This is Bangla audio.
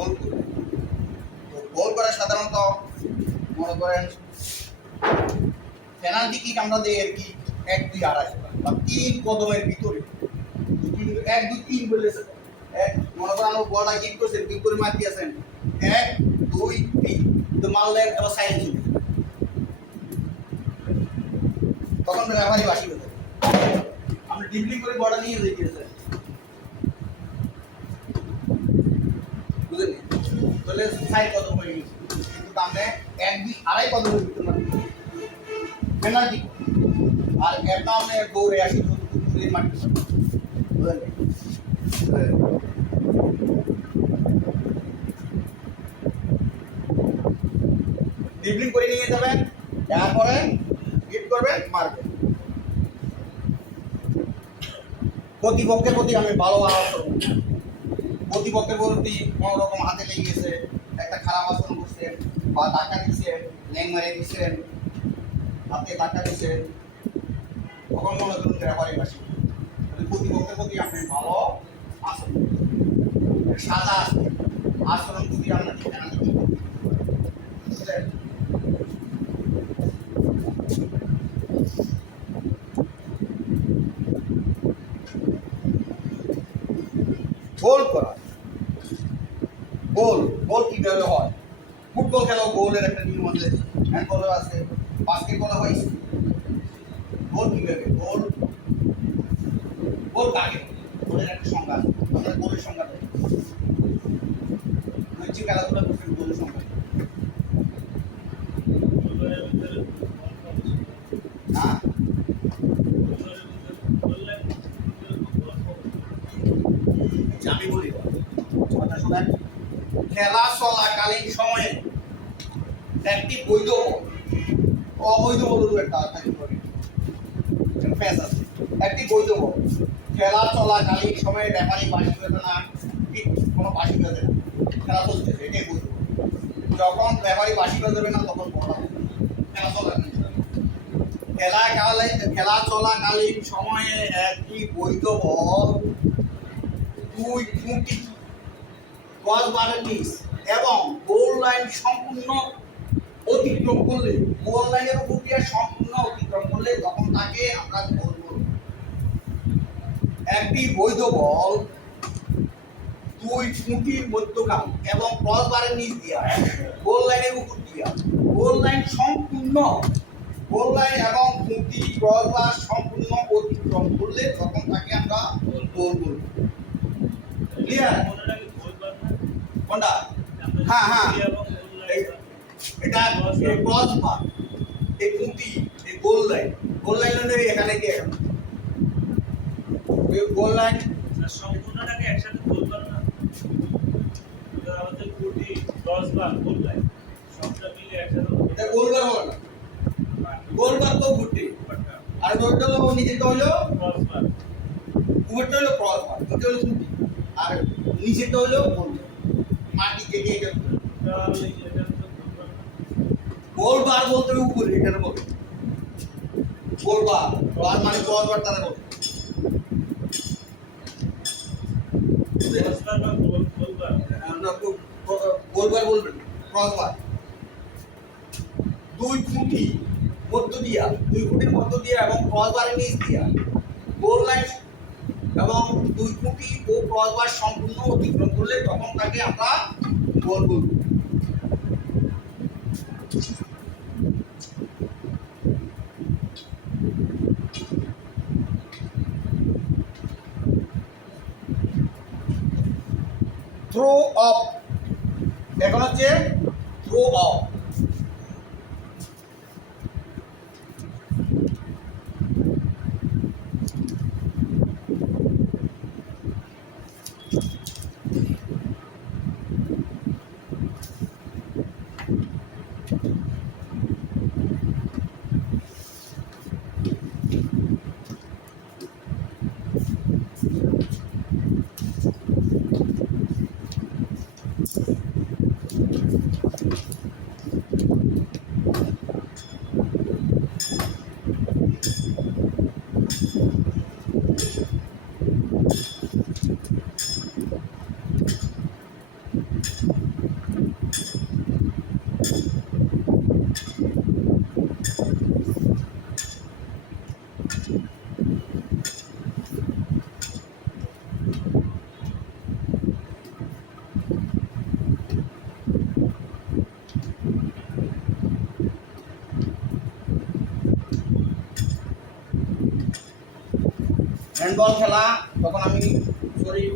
গোল করে। তো গোল করে সাধারণত মনে করেন পেনাল্টি কিক আমরা দিই আর কি 1-2-2.5 বা 3 কদমের ভিতরে। 1-2-3 বলেছে, মনে করেন আমরা বলটা কিক করছেন, কিক করে মার দিয়েছেন 1-2-3 তো মারলেন এবার সাইড চলে, তখন রেফারি বাঁশি বাজে। আমরা ডিপলি করে বলটা নিয়ে যেতেছেন, বুঝলেন? তাহলে সাইড কদম হয়ে গেছে, কিন্তু তাহলে 1-2-2.5 কদমের ভিতরে মার পেনাল্টি। আর একটা আমরা দৌড়ে আসি দূরে মারতে পারি, বুঝলেন? ড্রিবলিং করে নিয়ে যাবেন, তারপরে হিট করবেন, মারবেন। প্রতিপক্ষের প্রতি আমি ভালো আচরণ করব। প্রতিপক্ষের প্রতি কোনো রকম হাতে লেগে গেছে, একটা খারাপ আচরণ করছেন বা ধাক্কা দিচ্ছেন, ল্যাং মারিয়ে দিচ্ছেন, হাতে ধাক্কা দিচ্ছেন, তখন মনে করুন রেফারি বাঁশি। প্রতিপক্ষের প্রতি আপনি ভালো আচরণ করবেন, সাদা আচরণ যদি আপনার ঠিকানা দিতে বুঝলেন? গোল করা, গোল গোল কিভাবে হয়? ফুটবল খেলাও গোলের একটা নিয়ম আছে, হ্যান্ডবলও আছে, বাস্কেটবলও হয়। গোল কিভাবে? গোল গোল কাকে? গোলের একটা সংজ্ঞা আছে, আমরা গোলের সংজ্ঞা দেয় যে খেলাধুলা করছেন গোলের সংজ্ঞা। হ্যাঁ, আমি বলি কথা শোনেন। খেলা চলাকালীন সময়ে একটি বৈধ অবৈধ বলুন একটা থাকতে পারে, একটি বৈধ বল খেলা চলাকালীন সময়ে রেফারি বাঁশি বাজে না, ঠিক কোনো বাঁশি বাজে না, খেলা চলতেছে, এটাই বৈধ। যখন রেফারি বাঁশি বাজাবে না তখন বল খেলা চলাকালীন খেলা চলাকালীন সময়ে একটি বৈধ বল 2 ফুট 10 বারের নিচ এবং গোল লাইন সম্পূর্ণ অতিক্রম করলে, গোল লাইনের উপর দিয়ে সম্পূর্ণ অতিক্রম করলে তখন তাকে আমরা গোল বলব। একটি বৈধ বল 2 ফুটের মধ্যখান এবং ক্রস বারের নিচ দিয়া গোল লাইনের উপর দিয়া গোল লাইন সম্পূর্ণ, গোল লাইন এবং ফুটি ক্রস বার সম্পূর্ণ অতিক্রম করলে তখন তাকে আমরা গোল বলব। ক্লিয়ার? কোনটা? হ্যাঁ হ্যাঁ, এটা ক্রস বার, এই ফুটি, এই গোল লাইন, গোল লাইন হলে এখানে কি এই গোল লাইন সম্পূর্ণটাকে একসাথে গোল বার না, এটা আমাদের ফুটি ক্রস বার গোল লাইন সবটা মিলে একসাথে এটা গোল বার বলে না, গোল বার তো ফুটি আর ওইটা হলো নিচেটা হলো ক্রস বার, উপরটা হলো ক্রস বার, ওইটা হলো ফুটি আর নিচেটা হলো গোল মাটি কেটে এটা গোল বার বলতে উপরে এটার বলে গোল বার, বার মানে ক্রস বার তারা বলে ক্রস বার বা গোল বার, আমরা গোল বার বলবেন, ক্রস বার 2 ফুটি মধ্য দিয়া, 2 ফুটের মধ্য দিয়া এবং ক্রস বারের নিচ দিয়া গোল লাইন এবং 2 ফুটি ও ক্রস বার সম্পূর্ণ অতিক্রম করলে তখন তাকে আমরা গোল বলব। থ্রো অফ, এখন হচ্ছে থ্রো অফ। হ্যান্ডবল খেলা তখন আমি শরীর